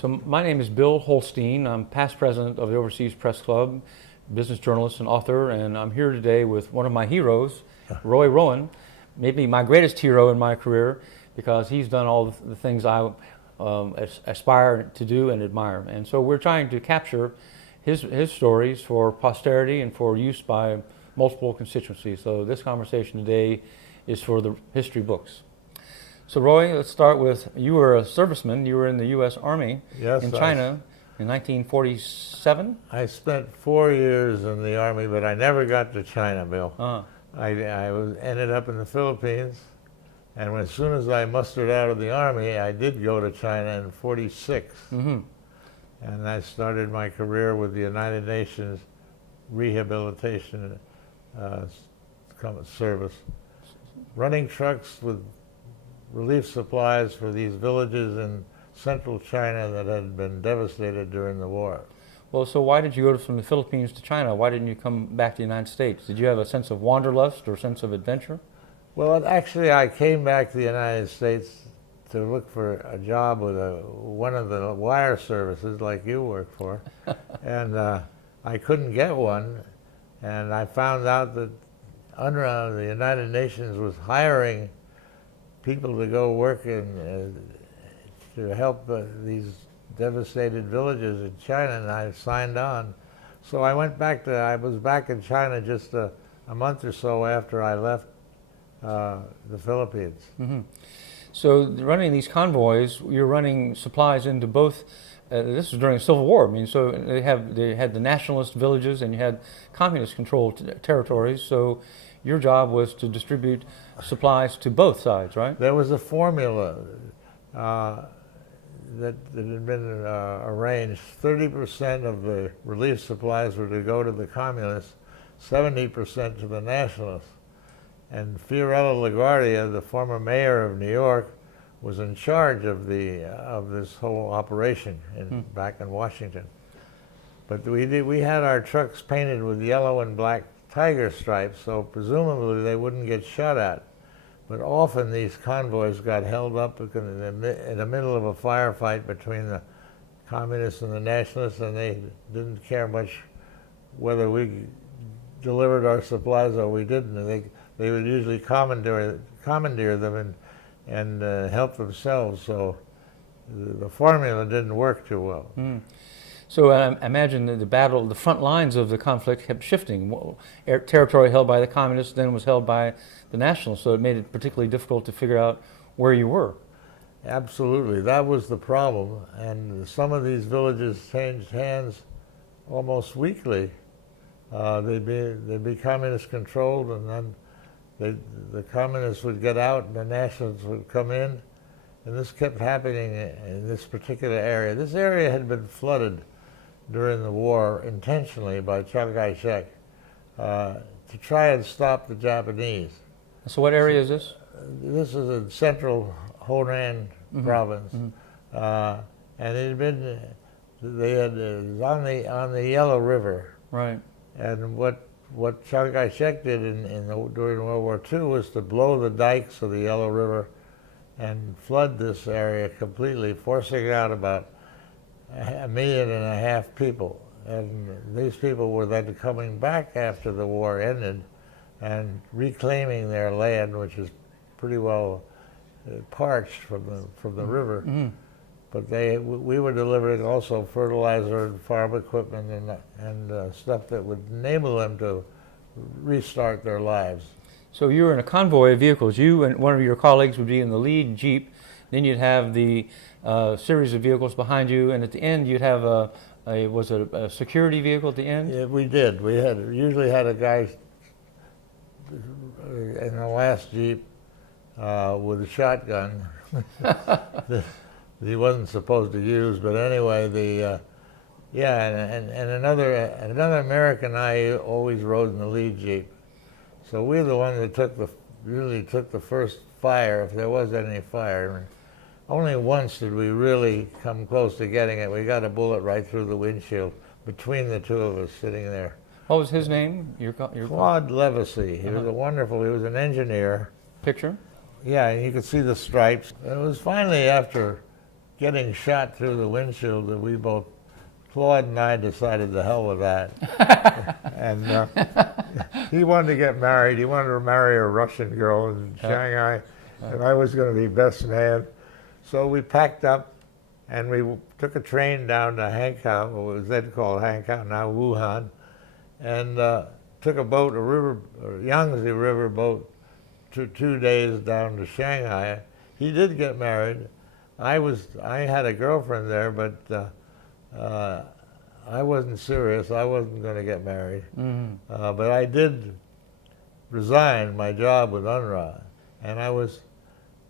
So my name is Bill Holstein. I'm past president of the Overseas Press Club, business journalist and author, and I'm here today with one of my heroes, Roy Rowan, maybe my greatest hero in my career, because he's done all the things I aspire to do and admire. And so we're trying to capture his stories for posterity and for use by multiple constituencies. So this conversation today is for the history books. So Roy, let's start with, you were a serviceman. You were in the U.S. Army in China in 1947? I spent 4 years in the Army, but I never got to China, Bill. Ended up in the Philippines, and as soon as I mustered out of the Army, I did go to China in 46. Mm-hmm. And I started my career with the United Nations Rehabilitation Service, running trucks with relief supplies for these villages in central China that had been devastated during the war. Well, so why did you go from the Philippines to China? Why didn't you come back to the United States? Did you have a sense of wanderlust or sense of adventure? Well, actually, I came back to the United States to look for a job with one of the wire services like you work for, and I couldn't get one, and I found out that the United Nations was hiring people to go work to help these devastated villages in China, and I signed on. So I was back in China just a month or so after I left the Philippines. Mm-hmm. So running these convoys, you're running supplies into both. This was during the Civil War. I mean, so they had the nationalist villages and you had communist-controlled territories. So your job was to distribute supplies to both sides, right? There was a formula that had been arranged. 30% of the relief supplies were to go to the communists, 70% to the nationalists. And Fiorello LaGuardia, the former mayor of New York, was in charge of this whole operation back in Washington. But we had our trucks painted with yellow and black tiger stripes, so presumably they wouldn't get shot at. But often these convoys got held up in the middle of a firefight between the communists and the nationalists, and they didn't care much whether we delivered our supplies or we didn't. They would usually commandeer them and help themselves. So the formula didn't work too well. Mm. So I imagine that the front lines of the conflict kept shifting. Territory held by the communists then was held by the nationalists, so it made it particularly difficult to figure out where you were. Absolutely, that was the problem. And some of these villages changed hands almost weekly. They'd be communist controlled, and then the communists would get out and the nationalists would come in, and this kept happening in this particular area. This area had been flooded during the war intentionally by Chiang Kai-shek to try and stop the Japanese. So what area is this? This is in central Honan province, and it had been it was on the Yellow River. Right. And what Chiang Kai-shek did during World War II was to blow the dikes of the Yellow River and flood this area completely, forcing out about 1.5 million people. And these people were then coming back after the war ended and reclaiming their land, which is pretty well parched from the river. Mm-hmm. But we were delivering also fertilizer and farm equipment and stuff that would enable them to restart their lives. So you were in a convoy of vehicles. You and one of your colleagues would be in the lead Jeep. Then you'd have the series of vehicles behind you, and at the end you'd have a security vehicle at the end? Yeah, we did. We usually had a guy in the last Jeep with a shotgun. He wasn't supposed to use, but anyway, and another American I always rode in the lead Jeep. So we're the one that usually took the first fire, if there was any fire. Only once did we really come close to getting it. We got a bullet right through the windshield between the two of us sitting there. What was his name? Claude Levacy. He was he was an engineer. Picture? Yeah, and you could see the stripes. It was finally after getting shot through the windshield that we both, Claude and I, decided the hell with that. And he wanted to get married. He wanted to marry a Russian girl in Shanghai, and I was going to be best man. So we packed up, and we took a train down to Hankow, what was then called Hankow, now Wuhan, and took a boat, a Yangtze River boat, 2 days down to Shanghai. He did get married. I had a girlfriend there, but I wasn't serious. I wasn't going to get married. But I did resign my job with UNRWA, and I was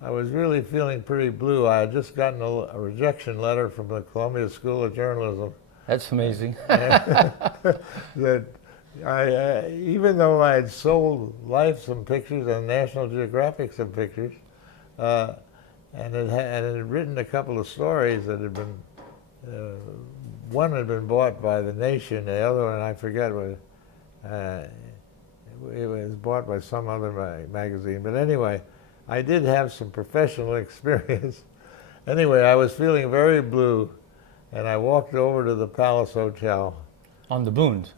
really feeling pretty blue. I had just gotten a rejection letter from the Columbia School of Journalism. That's amazing. That even though I had sold Life some pictures and National Geographic some pictures, and it had written a couple of stories that had been, one had been bought by The Nation, the other one I forget what, it was bought by some other magazine. But anyway, I did have some professional experience. Anyway, I was feeling very blue, and I walked over to the Palace Hotel. On the Bund.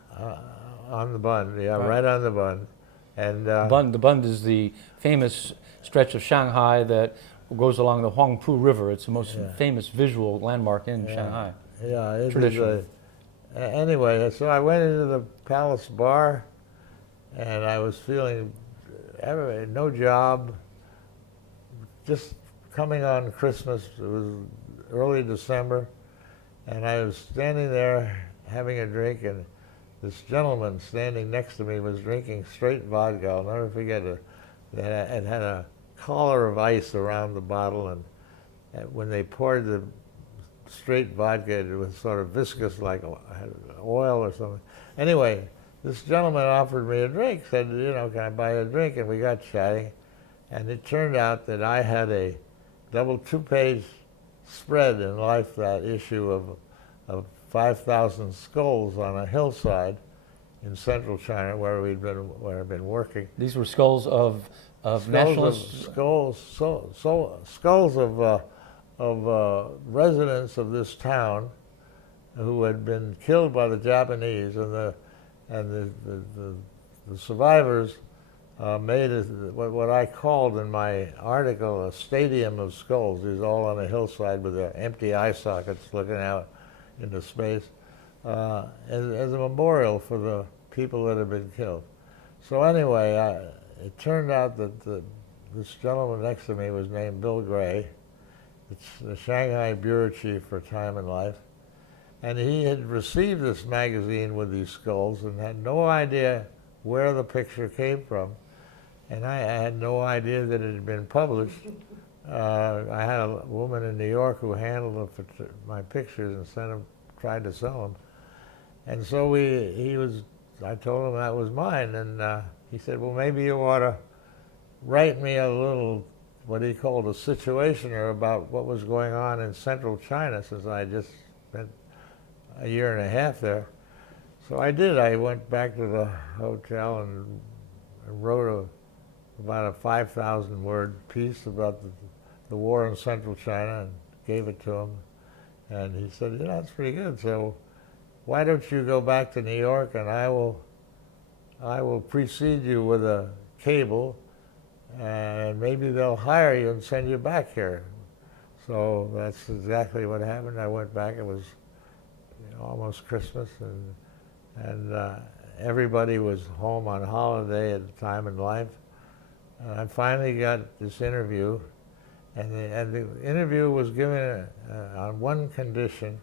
On the Bund, yeah, right on the Bund. And The Bund is the famous stretch of Shanghai that goes along the Huangpu River. It's the most famous visual landmark in Shanghai. Yeah, it Traditionally. Anyway, so I went into the Palace bar, and I was feeling no job, just coming on Christmas. It was early December, and I was standing there having a drink, and this gentleman standing next to me was drinking straight vodka. I'll never forget it. It had a collar of ice around the bottle, and when they poured the straight vodka, it was sort of viscous like oil or something. Anyway, this gentleman offered me a drink, said, can I buy you a drink? And we got chatting, and it turned out that I had a double 2-page spread in Life, that issue of 5,000 skulls on a hillside in central China where I'd been working. These were skulls of nationalists? Skulls of residents of this town who had been killed by the Japanese, and the survivors made what I called in my article a stadium of skulls. These all on a hillside with their empty eye sockets looking out into space, as a memorial for the people that had been killed. So anyway, it turned out that this gentleman next to me was named Bill Gray. It's the Shanghai bureau chief for Time and Life. And he had received this magazine with these skulls and had no idea where the picture came from. And I had no idea that it had been published. I had a woman in New York who handled my pictures and tried to sell them. And so I told him that was mine, and he said, well, maybe you ought to write me a little, what he called a situationer about what was going on in central China, since I just spent a year and a half there. So I did. I went back to the hotel and wrote about a 5,000-word piece about the war in central China and gave it to him. And he said, that's pretty good. So why don't you go back to New York, and I will precede you with a cable, and maybe they'll hire you and send you back here. So that's exactly what happened. I went back. It was almost Christmas, and everybody was home on holiday at the Time in Life. And I finally got this interview, and the interview was given on one condition,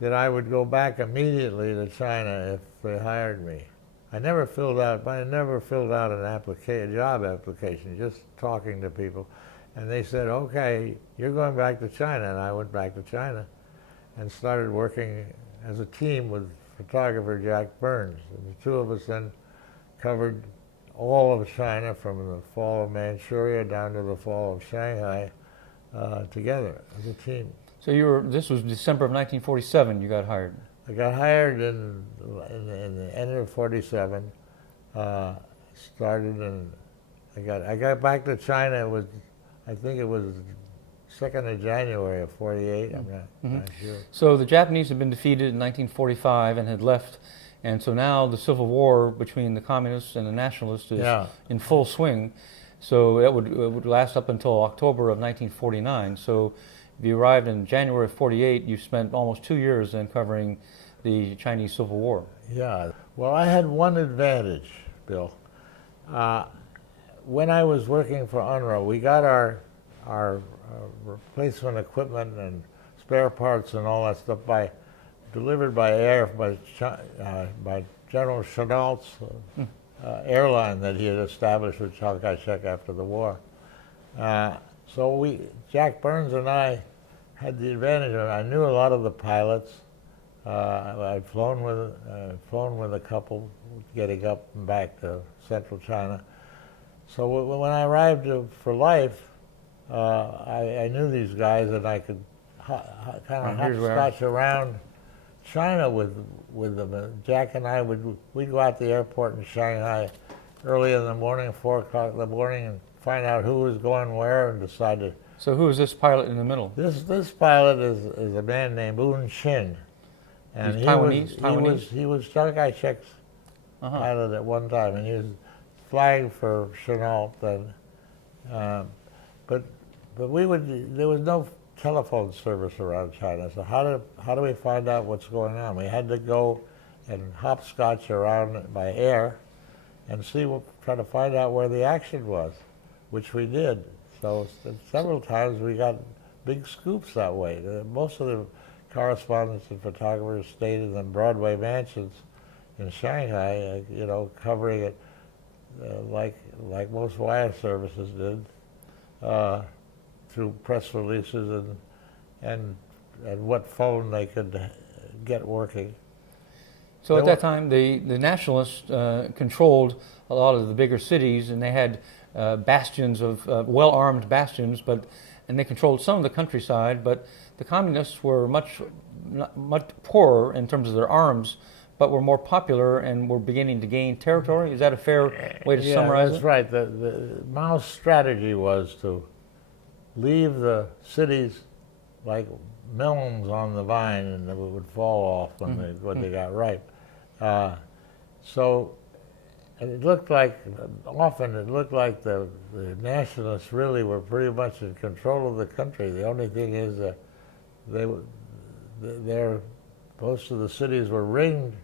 that I would go back immediately to China if they hired me. I never filled out a job application, just talking to people. And they said, okay, you're going back to China. And I went back to China and started working as a team with photographer Jack Burns. And the two of us then covered all of China from the fall of Manchuria down to the fall of Shanghai together as a team. So this was December of 1947 you got hired. I got hired in the end of '47. Started, and I got back to China. I think it was 2nd of January of 48. I'm not sure. So the Japanese had been defeated in 1945 and had left, and so now the civil war between the communists and the nationalists is in full swing. So it would last up until October of 1949. So if you arrived in January of 48, you spent almost 2 years then covering the Chinese Civil War. Yeah. Well, I had one advantage, Bill. When I was working for UNRWA, we got our replacement equipment and spare parts and all that stuff delivered by air by General Chennault's airline that he had established with Chiang Kai-shek after the war. So Jack Burns and I had the advantage of, I knew a lot of the pilots. I'd flown with a couple getting up and back to central China. So when I arrived for life, I knew these guys, and I could kind of hopscotch around China with them. Jack and I we'd go out to the airport in Shanghai early in the morning, 4 o'clock in the morning, and find out who was going where and decide. So who is this pilot in the middle? This pilot is a man named Un Chin. And He's Taiwanese? He was Chiang Kai-shek's pilot at one time, and he was flying for Chennault then. But there was no telephone service around China, so how do we find out what's going on? We had to go and hopscotch around by air and try to find out where the action was, which we did. So several times we got big scoops that way. Most of the correspondents and photographers stayed in the Broadway mansions in Shanghai, covering it like most wire services did, through press releases and what phone they could get working. So at that time, the nationalists controlled a lot of the bigger cities, and they had bastions of well-armed bastions, and they controlled some of the countryside. But the communists were much poorer in terms of their arms, but were more popular and were beginning to gain territory. Is that a fair way to summarize it? That's right. The Mao's strategy was to leave the cities like melons on the vine, and it would fall off when they got ripe. So it looked like the nationalists really were pretty much in control of the country. The only thing is that most of the cities were ringed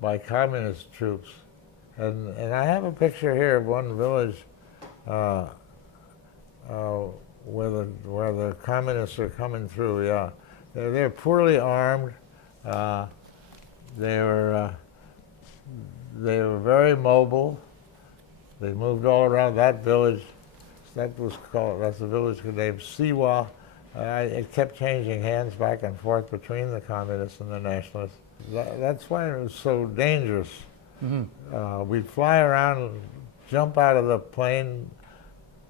by communist troops, and I have a picture here of one village where the communists are coming through. Yeah, they're poorly armed. They were very mobile. They moved all around that village. That's the village named Siwa. It kept changing hands back and forth between the communists and the nationalists. That's why it was so dangerous. We'd fly around, jump out of the plane,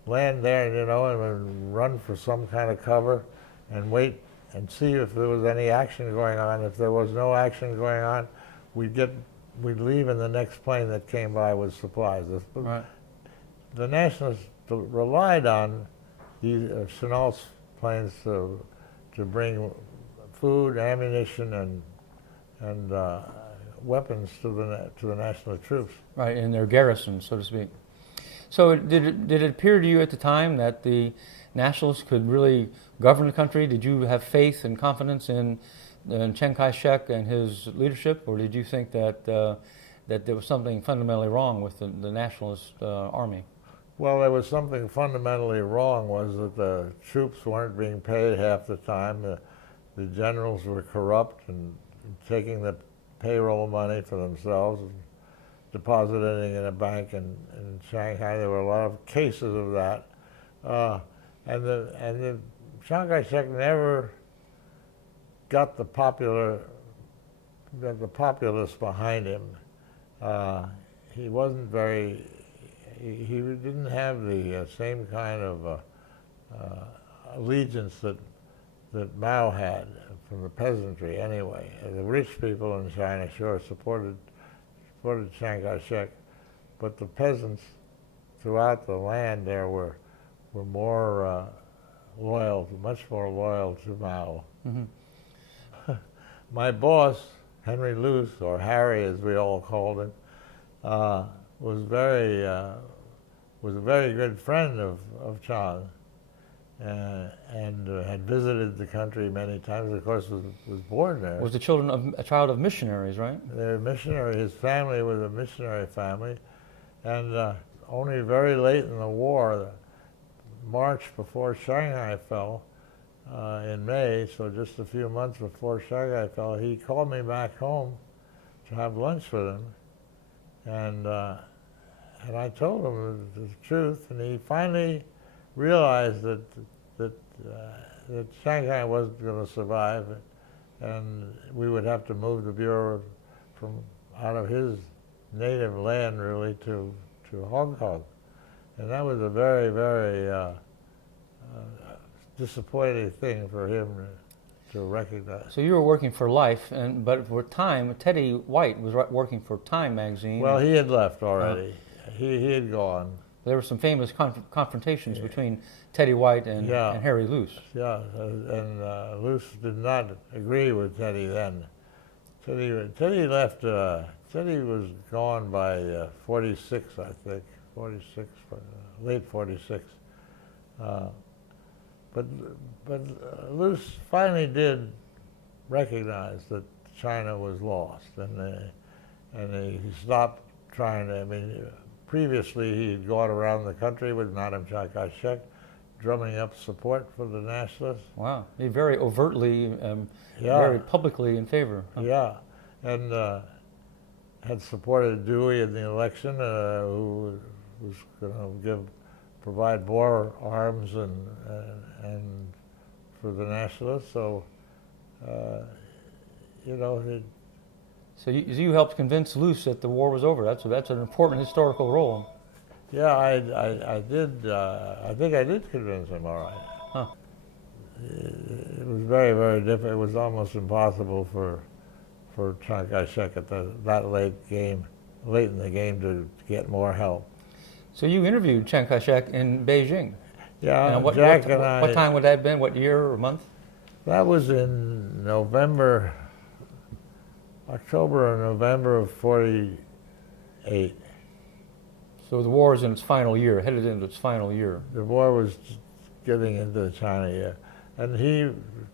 land there, and run for some kind of cover, and wait and see if there was any action going on. If there was no action going on, we'd leave in the next plane that came by with supplies. Right. The nationalists relied on these Chennault's planes to bring food, ammunition, and weapons to the national troops. Right, in their garrison, so to speak. So did it appear to you at the time that the nationalists could really govern the country? Did you have faith and confidence in Chiang Kai-shek and his leadership, or did you think that there was something fundamentally wrong with the nationalist army? Well, there was something fundamentally wrong, was that the troops weren't being paid half the time. The generals were corrupt and taking the payroll money for themselves and depositing it in a bank in Shanghai. There were a lot of cases of that. And the Chiang Kai-shek never got the populace behind him. He wasn't very. He didn't have the same kind of allegiance that Mao had from the peasantry. Anyway, the rich people in China sure supported Chiang Kai-shek, but the peasants throughout the land there were more loyal, much more loyal to Mao. Mm-hmm. My boss, Henry Luce, or Harry as we all called him, was a very good friend of Chiang, and had visited the country many times. Of course, was born there. Was the a child of missionaries, right? They're missionary. His family was a missionary family, and only very late in the war, March before Shanghai fell, in May, so just a few months before Shanghai fell, he called me back home to have lunch with him, and I told him the truth, and he finally realized that Shanghai wasn't going to survive, and we would have to move the bureau from out of his native land really to Hong Kong, and that was a very, very disappointing thing for him to recognize. So you were working for Life, but for Time, Teddy White was working for Time magazine. Well, he had left already. He had gone. There were some famous confrontations between Teddy White and Harry Luce. Yeah, and Luce did not agree with Teddy then. Teddy left. Teddy was gone by 46, I think, 46, late 46. But Luce finally did recognize that China was lost, and he stopped trying to. I mean, previously he'd gone around the country with Madame Chiang Kai-shek, drumming up support for the nationalists. Wow, he very overtly, very publicly in favor. Huh? Yeah, and had supported Dewey in the election, who was going to provide more arms and for the nationalists. So, So you helped convince Luce that the war was over. That's an important historical role. Yeah, I did. I think I did convince him. All right. Huh. It was very, very difficult. It was almost impossible for Chiang Kai-shek at that late in the game to get more help. So you interviewed Chiang Kai-shek in Beijing. Yeah, what time would that have been? What year or month? That was in October or November of '48. So the war is in its final year, headed into its final year. The war was getting into the China year, and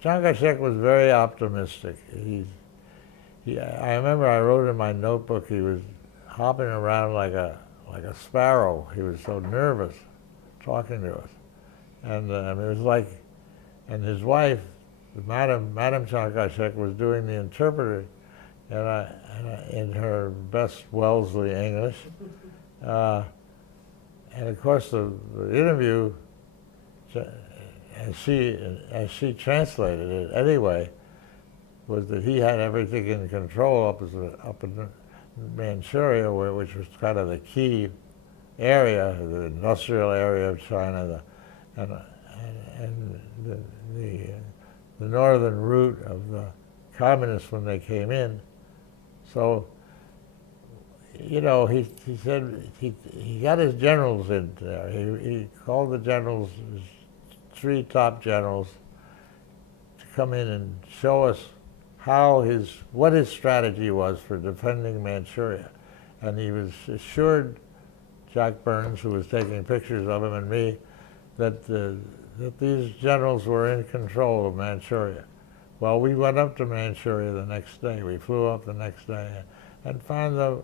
Chiang Kai-shek was very optimistic. I remember I wrote in my notebook he was hopping around like a sparrow. He was so nervous talking to us, and it was like, and his wife, Madame Chiang Kai-shek, was doing the interpreter, and in her best Wellesley English, and of course the interview, as she translated it anyway, was that he had everything in control up in Manchuria, which was kind of the key area, the industrial area of China, and the northern route of the communists when they came in. So, he said he got his generals in there. He called the generals, his 3 top generals, to come in and show us what his strategy was for defending Manchuria. And he was assured Jack Burns, who was taking pictures of him, and me, that these generals were in control of Manchuria. Well, we went up to Manchuria the next day. We flew up the next day and found the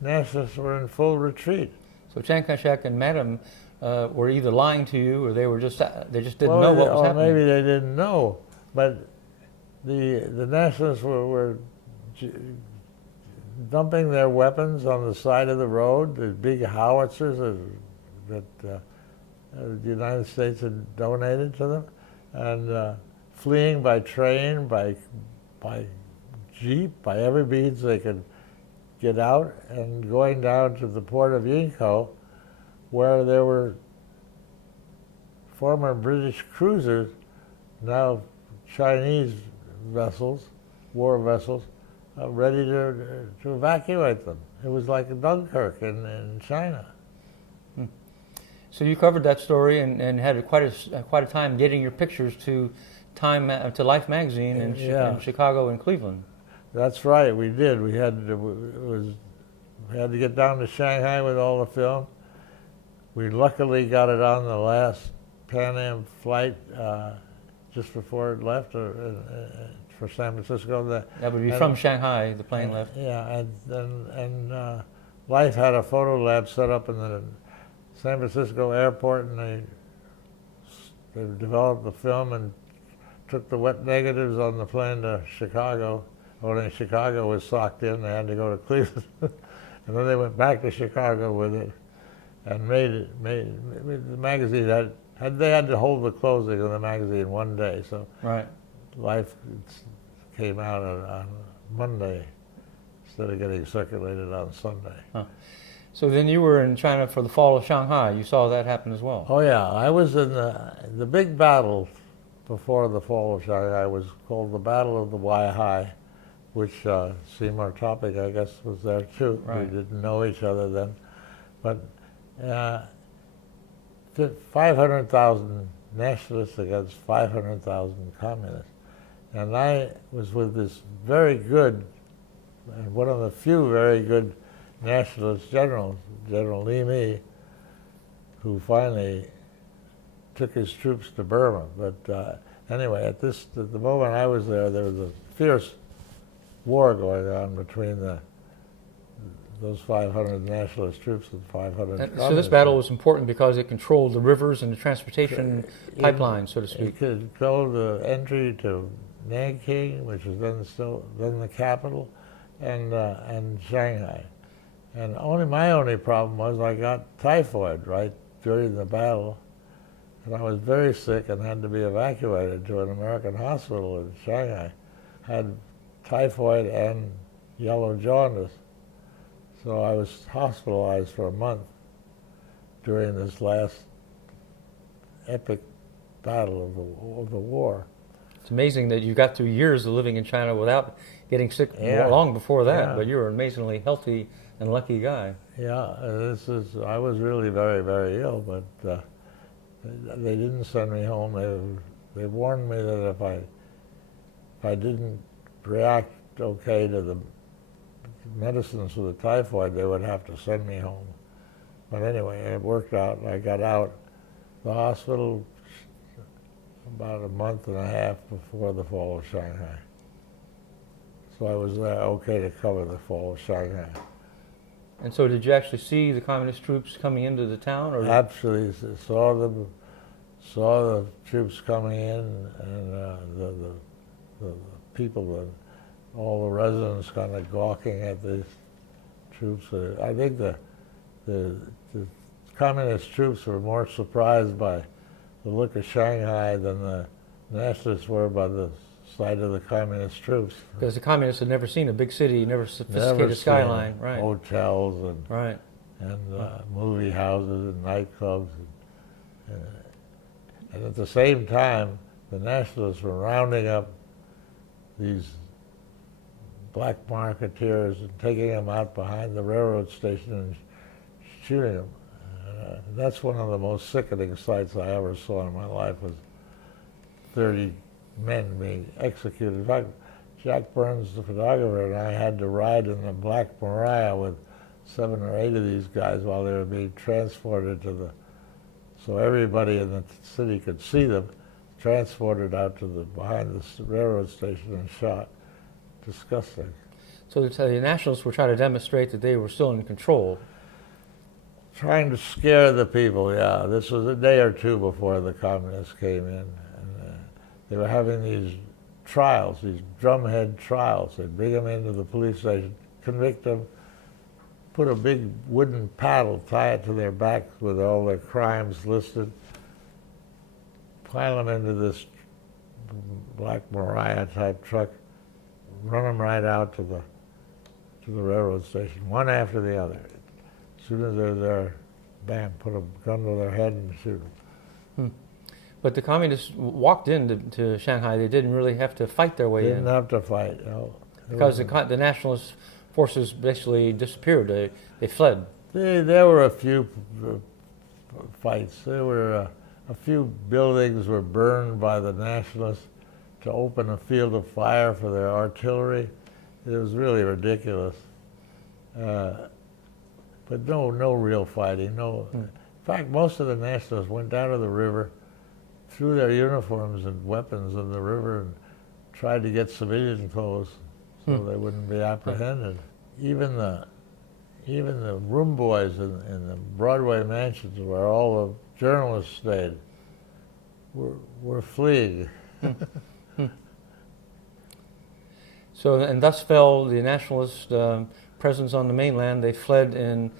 nationalists were in full retreat. So Chiang Kai-shek and Madame were either lying to you, or they just didn't know what was happening. Or maybe they didn't know, but the nationalists were dumping their weapons on the side of the road, the big howitzers that the United States had donated to them, and fleeing by train, by jeep, by every means they could get out, and going down to the port of Yingkou, where there were former British cruisers, now Chinese vessels, war vessels, ready to evacuate them. It was like Dunkirk in China. So you covered that story and had quite a time getting your pictures to Life magazine in Chicago and Cleveland. That's right, we did. We had to get down to Shanghai with all the film. We luckily got it on the last Pan Am flight just before it left for San Francisco. That would be from Shanghai, the plane left. Yeah, and Life had a photo lab set up in the San Francisco airport, and they developed the film and took the wet negatives on the plane to Chicago. Only Chicago was socked in, they had to go to Cleveland. And then they went back to Chicago with it and made the magazine they had to hold the closing of the magazine one day, so right. Life came out on Monday instead of getting circulated on Sunday. Huh. So then you were in China for the fall of Shanghai. You saw that happen as well. Oh yeah, I was in the big battle before the fall of Shanghai was called the Battle of the Weihai, which Seymour Topic, I guess, was there too. Right. We didn't know each other then, but 500,000 nationalists against 500,000 communists. And I was with this very good, and one of the few very good nationalist generals, General Li Mi, who finally took his troops to Burma. But anyway, at the moment I was there was a fierce war going on between those 500 nationalist troops and 500 So this battle was important because it controlled the rivers and the transportation pipeline, so to speak. It controlled the entry to Nanking, which was then the capital, and Shanghai. And my only problem was I got typhoid right during the battle, and I was very sick and had to be evacuated to an American hospital in Shanghai. Had typhoid and yellow jaundice. So I was hospitalized for a month during this last epic battle of the war. It's amazing that you got through years of living in China without getting sick long before that, but you're an amazingly healthy and lucky guy. Yeah, I was really very, very ill, but they didn't send me home. They warned me that if I didn't react okay to the medicines for the typhoid, they would have to send me home. But anyway, it worked out, and I got out the hospital about a month and a half before the fall of Shanghai. So I was there okay to cover the fall of Shanghai. And so did you actually see the communist troops coming into the town? Or Absolutely, saw the troops coming in, and the people, all the residents kind of gawking at these troops. I think the communist troops were more surprised by the look of Shanghai than the nationalists were by the sight of the communist troops. Because the communists had never seen a big city, never sophisticated skyline, right? Hotels and right. and movie houses and nightclubs, and at the same time, the nationalists were rounding up these black marketeers and taking them out behind the railroad station and shooting them. That's one of the most sickening sights I ever saw in my life, was 30 men being executed. In fact, Jack Burns, the photographer, and I had to ride in the Black Maria with 7 or 8 of these guys while they were being transported so everybody in the city could see them, transported out to behind the railroad station and shot. Disgusting. So the nationalists were trying to demonstrate that they were still in control. Trying to scare the people, yeah. This was a day or two before the communists came in. And they were having these trials, these drumhead trials. They'd bring them into the police station, convict them, put a big wooden paddle, tie it to their back with all their crimes listed, pile them into this Black Maria type truck, run them right out to the railroad station, one after the other. As soon as they're there, bam, put a gun to their head and shoot them. But the communists walked into Shanghai. They didn't really have to fight their way in. Didn't have to fight, no. Because the nationalist forces basically disappeared. They fled. There were a few fights. There were a few buildings were burned by the nationalists to open a field of fire for their artillery. It was really ridiculous. But no real fighting. No. In fact, most of the nationalists went down to the river, threw their uniforms and weapons in the river, and tried to get civilian clothes so they wouldn't be apprehended. Even the room boys in the Broadway mansions where all the journalists stayed were fleeing. So, and thus fell the nationalist presence on the mainland. They fled in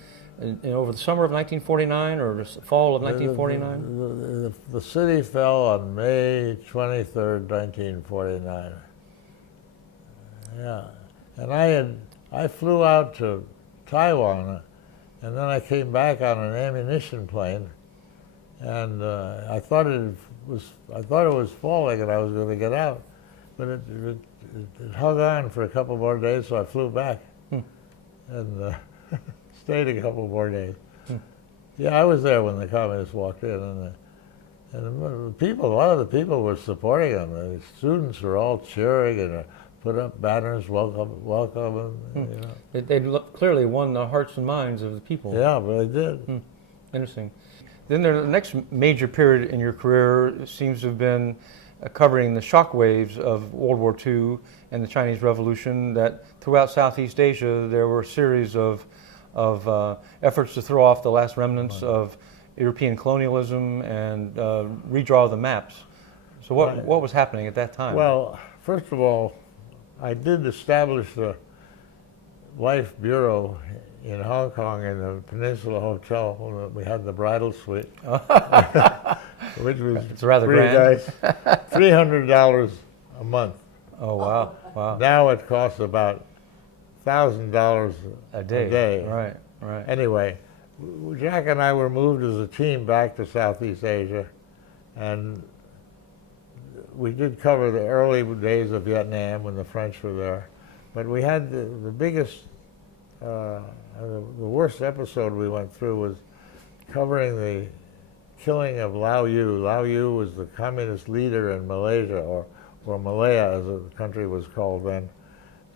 over the summer of 1949 or the fall of 1949? The city fell on May 23rd, 1949. Yeah, and I flew out to Taiwan, and then I came back on an ammunition plane, and I thought it was falling and I was going to get out, but it hung on for a couple more days, so I flew back and stayed a couple more days. Yeah, I was there when the communists walked in, and the people, a lot of the people were supporting them. The students were all cheering and put up banners, welcome, and, you know. They clearly won the hearts and minds of the people. Yeah, but they did. Interesting. Then the next major period in your career seems to have been covering the shock waves of World War II and the Chinese Revolution, that throughout Southeast Asia there were a series of efforts to throw off the last remnants of European colonialism and redraw the maps. So what was happening at that time? Well, first of all, I did establish the Life Bureau in Hong Kong in the Peninsula Hotel. We had the bridal suite, which was it's rather pretty grand. nice. $300 a month. Oh, wow. Wow. Now it costs about $1,000 A day. Right. Anyway, Jack and I were moved as a team back to Southeast Asia, and we did cover the early days of Vietnam when the French were there. But we had the biggest, the worst episode we went through was covering the killing of Lao Yu. Lao Yu was the communist leader in Malaysia, or Malaya as the country was called then.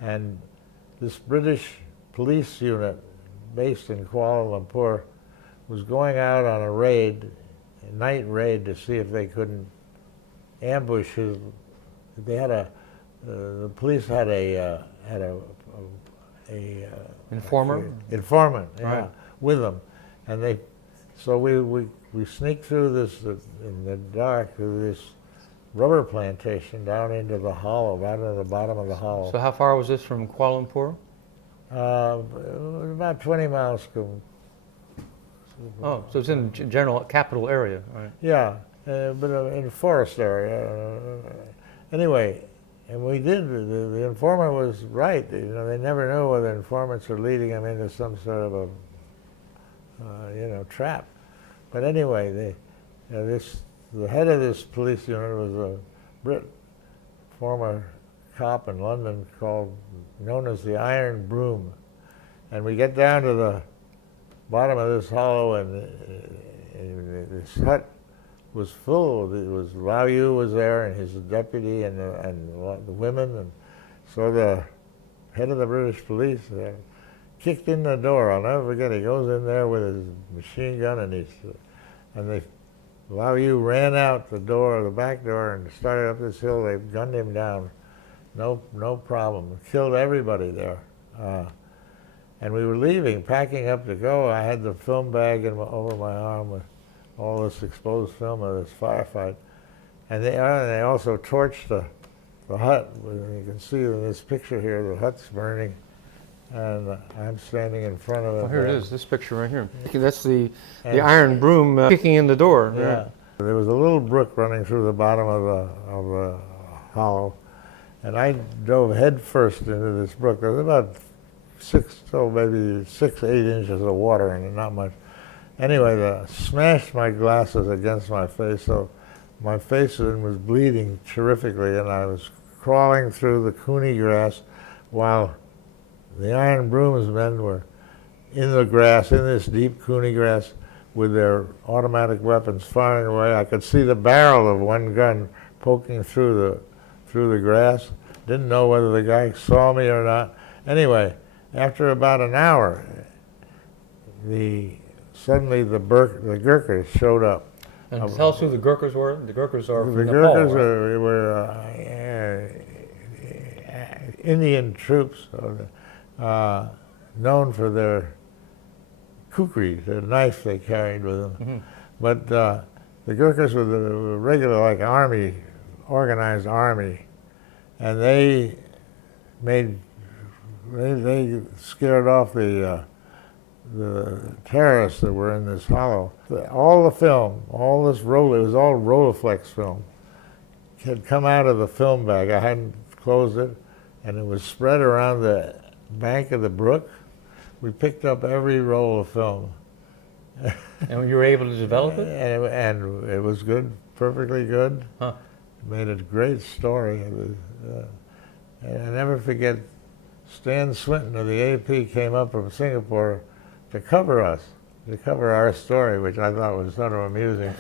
And this British police unit based in Kuala Lumpur was going out on a raid, a night raid, to see if they couldn't ambush his. They had the police had a Informant, yeah, right, with them, and so we sneaked through this in the dark through this rubber plantation down into the hollow, down to the bottom of the hollow. So how far was this from Kuala Lumpur? About 20 miles. Oh, so it's in the general capital area, right? Yeah, but in a forest area. Anyway, and we did. The informant was right. You know, they never know whether informants are leading them into some sort of a, trap. But anyway, the head of this police unit was a former cop in London known as the Iron Broom, and we get down to the bottom of this hollow, and this hut was full. It was Lao Yu was there, and his deputy, and the women, and so the head of the British police kicked in the door. I'll never forget. He goes in there with his machine gun, and Lao Yu ran out the back door, and started up this hill. They gunned him down, no problem. Killed everybody there. And we were leaving, packing up to go. I had the film bag over my arm with all this exposed film of this firefight. And they also torched the hut. You can see in this picture here, the hut's burning, and I'm standing in front of it. Oh, here it is, this picture right here. That's the Iron Broom kicking in the door. Yeah. Right. There was a little brook running through the bottom of the hollow, and I dove head first into this brook. There was about 6, 8 inches of water in it, not much. Anyway, smashed my glasses against my face, so my face was bleeding terrifically, and I was crawling through the cooney grass while the Iron Broom's men were in the grass, in this deep cooney grass, with their automatic weapons firing away. I could see the barrel of one gun poking through the grass. Didn't know whether the guy saw me or not. Anyway, after about an hour, suddenly the Gurkhas showed up. And tell us who the Gurkhas were. The Gurkhas are from The Nepal, Gurkhas right? were Indian troops known for their kukri, the knife they carried with them. Mm-hmm. But the Gurkhas were the regular, like, army, organized army, and they scared off the terrorists that were in this hollow. All the film, all this roll, it was all Rolleiflex film, had come out of the film bag. I hadn't closed it, and it was spread around the bank of the brook. We picked up every roll of film. And you were able to develop it? And it was good, perfectly good. Huh. Made a great story. And I never forget, Stan Swinton of the AP came up from Singapore to cover us, to cover our story, which I thought was sort of amusing.